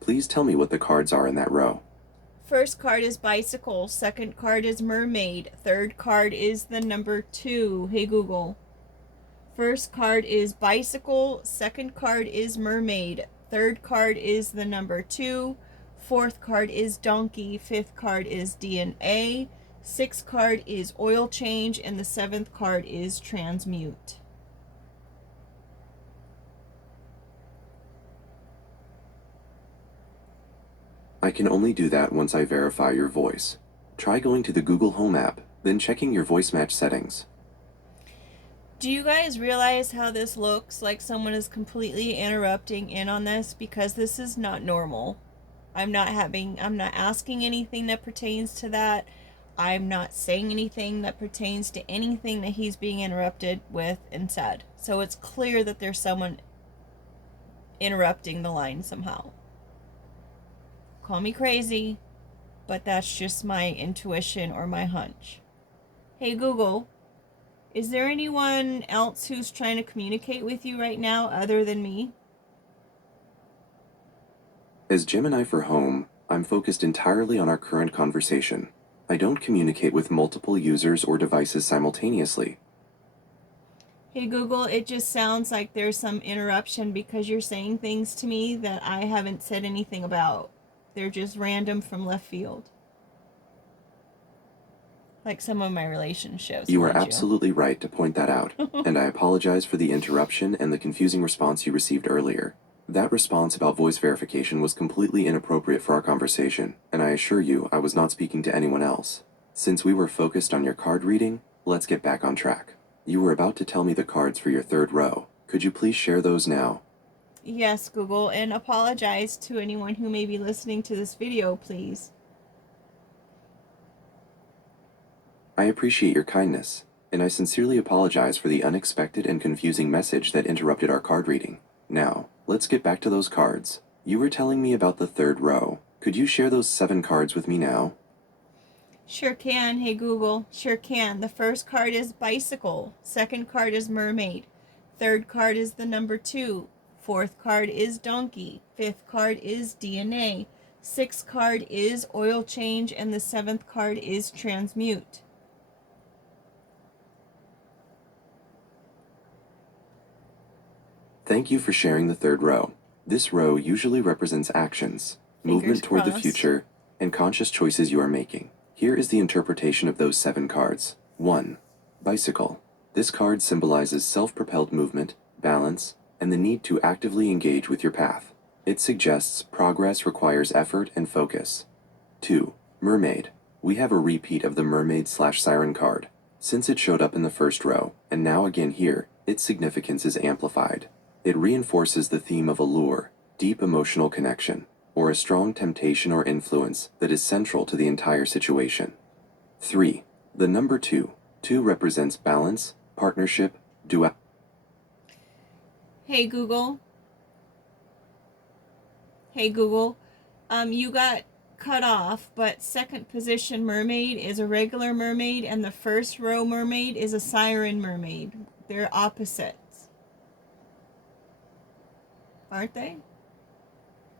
Please tell me what the cards are in that row. First card is bicycle. Second card is mermaid. Third card is the number 2. Hey Google. First card is bicycle. Second card is mermaid. Third card is the number 2. Fourth card is donkey. Fifth card is DNA. Sixth card is oil change. And the seventh card is transmute. I can only do that once I verify your voice. Try going to the Google Home app, then checking your voice match settings. Do you guys realize how this looks like someone is completely interrupting in on this? Because this is not normal. I'm not asking anything that pertains to that. I'm not saying anything that pertains to anything that he's being interrupted with and said. So it's clear that there's someone interrupting the line somehow. Call me crazy, but that's just my intuition or my hunch. Hey Google, is there anyone else who's trying to communicate with you right now other than me? As Gemini for Home, I'm focused entirely on our current conversation. I don't communicate with multiple users or devices simultaneously. Hey Google, it just sounds like there's some interruption because you're saying things to me that I haven't said anything about. They're just random from left field. Like some of my relationships. You are absolutely right to point that out, and I apologize for the interruption and the confusing response you received earlier. That response about voice verification was completely inappropriate for our conversation, and I assure you I was not speaking to anyone else. Since we were focused on your card reading, let's get back on track. You were about to tell me the cards for your third row. Could you please share those now? Yes, Google, and apologize to anyone who may be listening to this video, please. I appreciate your kindness, and I sincerely apologize for the unexpected and confusing message that interrupted our card reading. Now, let's get back to those cards. You were telling me about the third row. Could you share those 7 cards with me now? Sure can. Hey Google, sure can. The first card is bicycle. Second card is mermaid. Third card is the number 2. Fourth card is donkey. Fifth card is DNA. Sixth card is oil change. And the seventh card is transmute. Thank you for sharing the third row. This row usually represents actions, movement toward the future, and conscious choices you are making. Here is the interpretation of those 7 cards. 1. Bicycle. This card symbolizes self-propelled movement, balance, and the need to actively engage with your path. It suggests progress requires effort and focus. 2. Mermaid. We have a repeat of the mermaid/siren card. Since it showed up in the first row, and now again here, its significance is amplified. It reinforces the theme of allure, deep emotional connection, or a strong temptation or influence that is central to the entire situation. 3. The number 2. 2 represents balance, partnership, duality. Hey Google. Hey Google. You got cut off, but second position mermaid is a regular mermaid and the first row mermaid is a siren mermaid. They're opposites. Aren't they?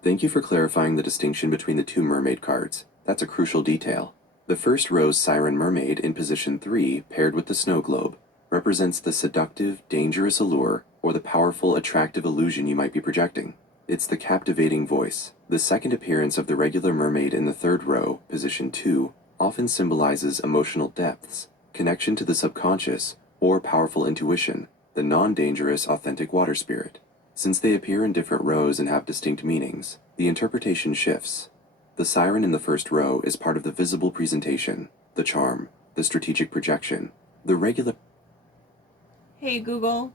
Thank you for clarifying the distinction between the 2 mermaid cards. That's a crucial detail. The first row's siren mermaid in position 3, paired with the snow globe, represents the seductive, dangerous allure or the powerful, attractive illusion you might be projecting. It's the captivating voice. The second appearance of the regular mermaid in the third row, position 2, often symbolizes emotional depths, connection to the subconscious, or powerful intuition, the non-dangerous, authentic water spirit. Since they appear in different rows and have distinct meanings, the interpretation shifts. The siren in the first row is part of the visible presentation, the charm, the strategic projection. The regular... Hey Google.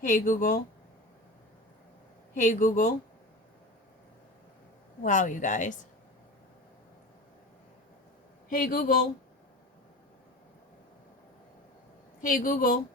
Hey Google. Hey Google. Wow, you guys. Hey Google. Hey Google.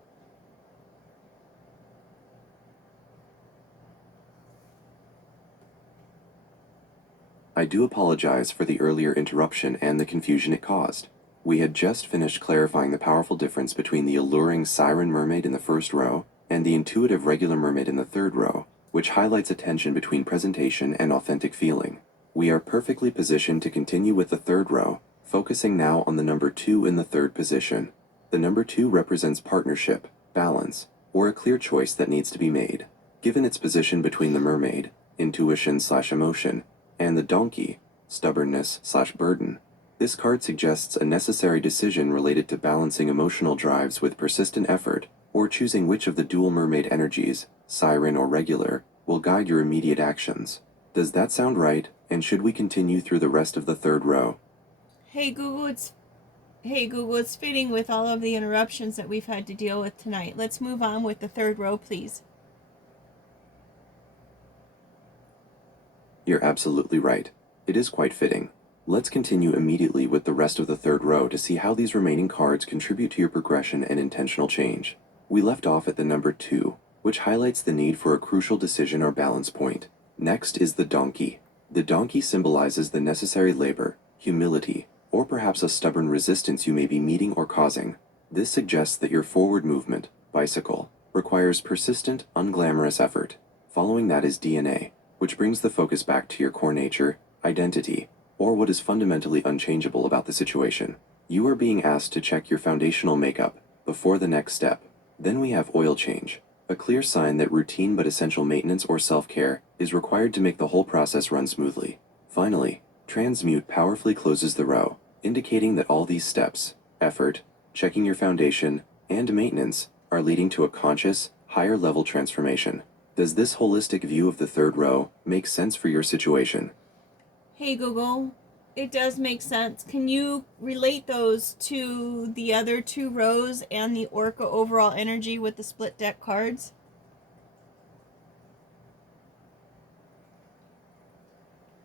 I do apologize for the earlier interruption and the confusion it caused. We had just finished clarifying the powerful difference between the alluring siren mermaid in the first row and the intuitive regular mermaid in the third row, which highlights a tension between presentation and authentic feeling. We are perfectly positioned to continue with the third row, focusing now on the number 2 in the third position. The number 2 represents partnership, balance, or a clear choice that needs to be made. Given its position between the mermaid, intuition/emotion, and the donkey, stubbornness/burden, this card suggests a necessary decision related to balancing emotional drives with persistent effort, or choosing which of the dual mermaid energies, siren or regular, will guide your immediate actions. Does that sound right, and should we continue through the rest of the third row? Hey Google, it's fitting with all of the interruptions that we've had to deal with tonight. Let's move on with the third row, please. You're absolutely right. It is quite fitting. Let's continue immediately with the rest of the third row to see how these remaining cards contribute to your progression and intentional change. We left off at the number 2, which highlights the need for a crucial decision or balance point. Next is the donkey. The donkey symbolizes the necessary labor, humility, or perhaps a stubborn resistance you may be meeting or causing. This suggests that your forward movement, bicycle, requires persistent, unglamorous effort. Following that is DNA, which brings the focus back to your core nature, identity, or what is fundamentally unchangeable about the situation. You are being asked to check your foundational makeup before the next step. Then we have oil change, a clear sign that routine but essential maintenance or self-care is required to make the whole process run smoothly. Finally, transmute powerfully closes the row, indicating that all these steps, effort, checking your foundation, and maintenance, are leading to a conscious, higher-level transformation. Does this holistic view of the third row make sense for your situation? Hey Google, it does make sense. Can you relate those to the other 2 rows and the Orca overall energy with the split deck cards?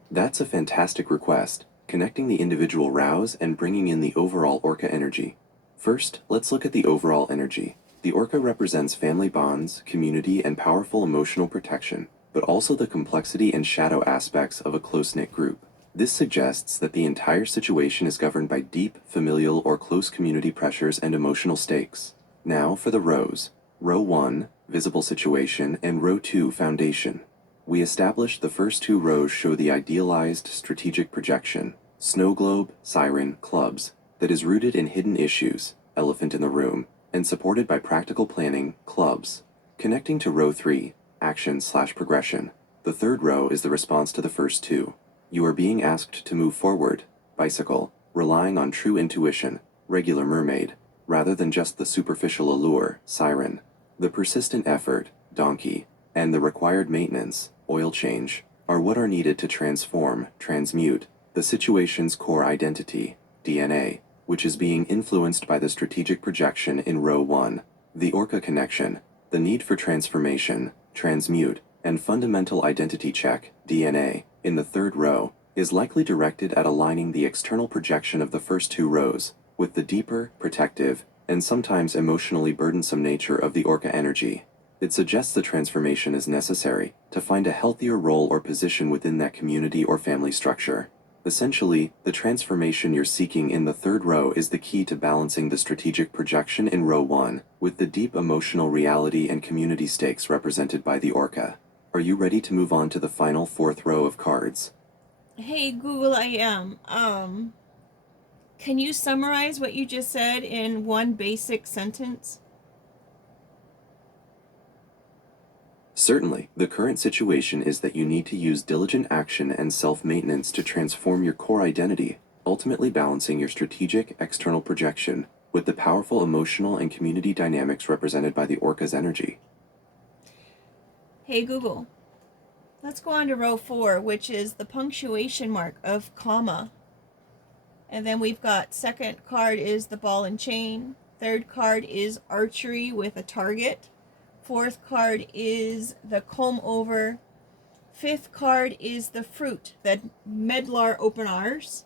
That's a fantastic request, connecting the individual rows and bringing in the overall Orca energy. First, let's look at the overall energy. The Orca represents family bonds, community, and powerful emotional protection, but also the complexity and shadow aspects of a close-knit group. This suggests that the entire situation is governed by deep, familial, or close community pressures and emotional stakes. Now for the rows. Row 1, visible situation, and row 2, foundation. We established the first 2 rows show the idealized strategic projection, snow globe, siren, clubs, that is rooted in hidden issues, elephant in the room, and supported by practical planning, clubs. Connecting to row 3, action/progression. The third row is the response to the first 2. You are being asked to move forward, bicycle, relying on true intuition, regular mermaid, rather than just the superficial allure, siren. The persistent effort, donkey, and the required maintenance, oil change, are what are needed to transmute, the situation's core identity, DNA, which is being influenced by the strategic projection in row 1, the Orca connection, the need for transformation, transmute, and fundamental identity check, DNA, in the third row, is likely directed at aligning the external projection of the first 2 rows with the deeper, protective, and sometimes emotionally burdensome nature of the Orca energy. It suggests the transformation is necessary to find a healthier role or position within that community or family structure. Essentially, the transformation you're seeking in the third row is the key to balancing the strategic projection in row 1 with the deep emotional reality and community stakes represented by the Orca. Are you ready to move on to the final 4th row of cards? Hey Google, I am. Can you summarize what you just said in one basic sentence? Certainly, the current situation is that you need to use diligent action and self-maintenance to transform your core identity, ultimately balancing your strategic external projection with the powerful emotional and community dynamics represented by the Orca's energy. Hey Google, let's go on to row 4, which is the punctuation mark of comma. And then we've got second card is the ball and chain. Third card is archery with a target. Fourth card is the comb over. Fifth card is the fruit, the medlar openars.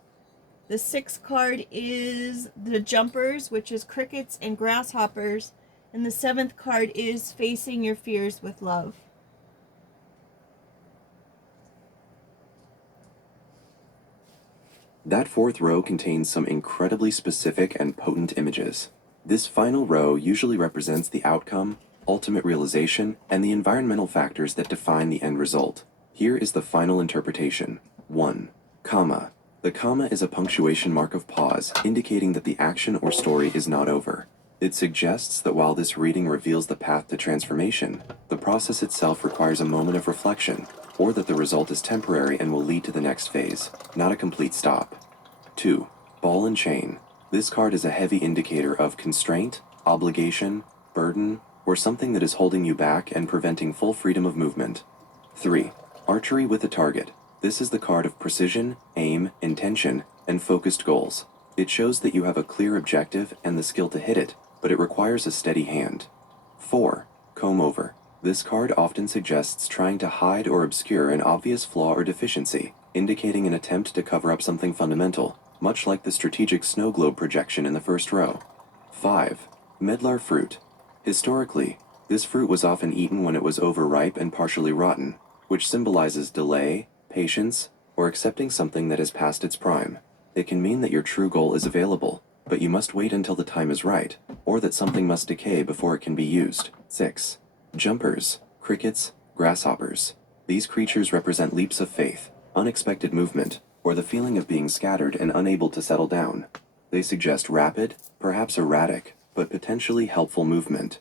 The 6th card is the jumpers, which is crickets and grasshoppers. And the 7th card is facing your fears with love. That 4th row contains some incredibly specific and potent images. This final row usually represents the outcome, ultimate realization, and the environmental factors that define the end result. Here is the final interpretation. 1. Comma. The comma is a punctuation mark of pause, indicating that the action or story is not over. It suggests that while this reading reveals the path to transformation, the process itself requires a moment of reflection, or that the result is temporary and will lead to the next phase, not a complete stop. 2. Ball and chain. This card is a heavy indicator of constraint, obligation, burden, or something that is holding you back and preventing full freedom of movement. 3. Archery with a target. This is the card of precision, aim, intention, and focused goals. It shows that you have a clear objective and the skill to hit it, but it requires a steady hand. 4. Comb over. This card often suggests trying to hide or obscure an obvious flaw or deficiency, indicating an attempt to cover up something fundamental, much like the strategic snow globe projection in the first row. 5. Medlar fruit. Historically, this fruit was often eaten when it was overripe and partially rotten, which symbolizes delay, patience, or accepting something that has passed its prime. It can mean that your true goal is available, but you must wait until the time is right, or that something must decay before it can be used. 6. Jumpers, crickets, grasshoppers. These creatures represent leaps of faith, unexpected movement, or the feeling of being scattered and unable to settle down. They suggest rapid, perhaps erratic, but potentially helpful movement.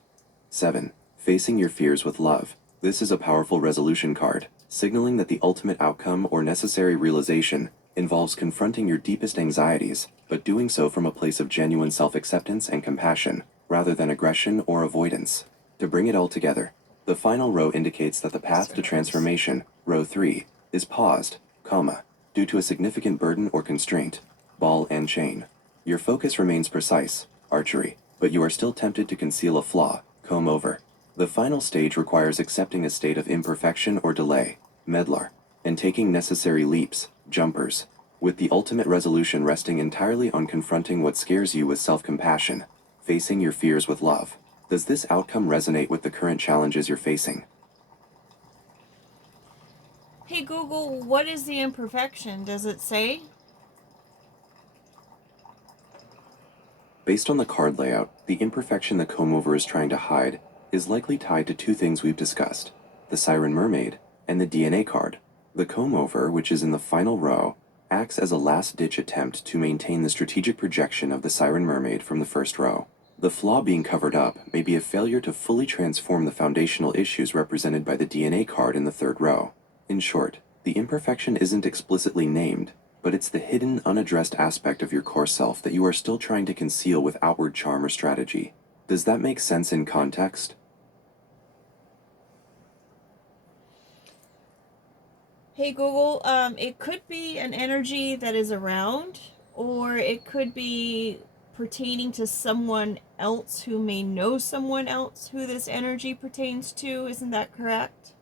7. Facing your fears with love. This is a powerful resolution card, signaling that the ultimate outcome or necessary realization involves confronting your deepest anxieties, but doing so from a place of genuine self-acceptance and compassion, rather than aggression or avoidance. To bring it all together, the final row indicates that the path to transformation, row 3, is paused, comma, due to a significant burden or constraint, ball and chain. Your focus remains precise, archery, but you are still tempted to conceal a flaw, comb over. The final stage requires accepting a state of imperfection or delay, medlar, and taking necessary leaps, jumpers, with the ultimate resolution resting entirely on confronting what scares you with self-compassion, facing your fears with love. Does this outcome resonate with the current challenges you're facing? Hey Google, what is the imperfection? Does it say? Based on the card layout, the imperfection the comb-over is trying to hide is likely tied to two things we've discussed: the Siren Mermaid and the DNA card. The comb-over, which is in the final row, acts as a last-ditch attempt to maintain the strategic projection of the Siren Mermaid from the first row. The flaw being covered up may be a failure to fully transform the foundational issues represented by the DNA card in the third row. In short, the imperfection isn't explicitly named, but it's the hidden, unaddressed aspect of your core self that you are still trying to conceal with outward charm or strategy. Does that make sense in context? Hey Google, it could be an energy that is around, or it could be pertaining to someone else who may know someone else who this energy pertains to. Isn't that correct?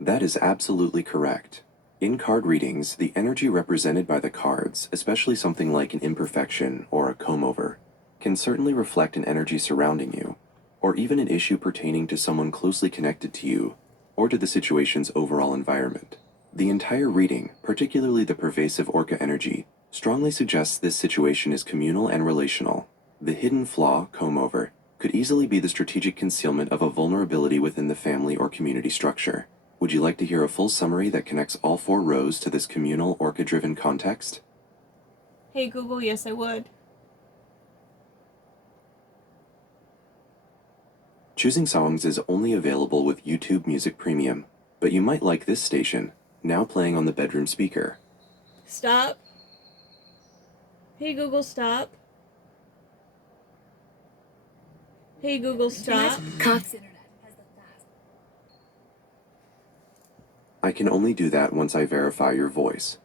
That is absolutely correct. In card readings, the energy represented by the cards, especially something like an imperfection or a comb-over, can certainly reflect an energy surrounding you, or even an issue pertaining to someone closely connected to you, or to the situation's overall environment. The entire reading, particularly the pervasive Orca energy, strongly suggests this situation is communal and relational. The hidden flaw, comb-over, could easily be the strategic concealment of a vulnerability within the family or community structure. Would you like to hear a full summary that connects all 4 rows to this communal Orca-driven context? Hey Google, yes I would. Choosing songs is only available with YouTube Music Premium, but you might like this station, now playing on the bedroom speaker. Stop. Hey Google, stop. Hey Google, stop. Cox Internet has the fast. I can only do that once I verify your voice.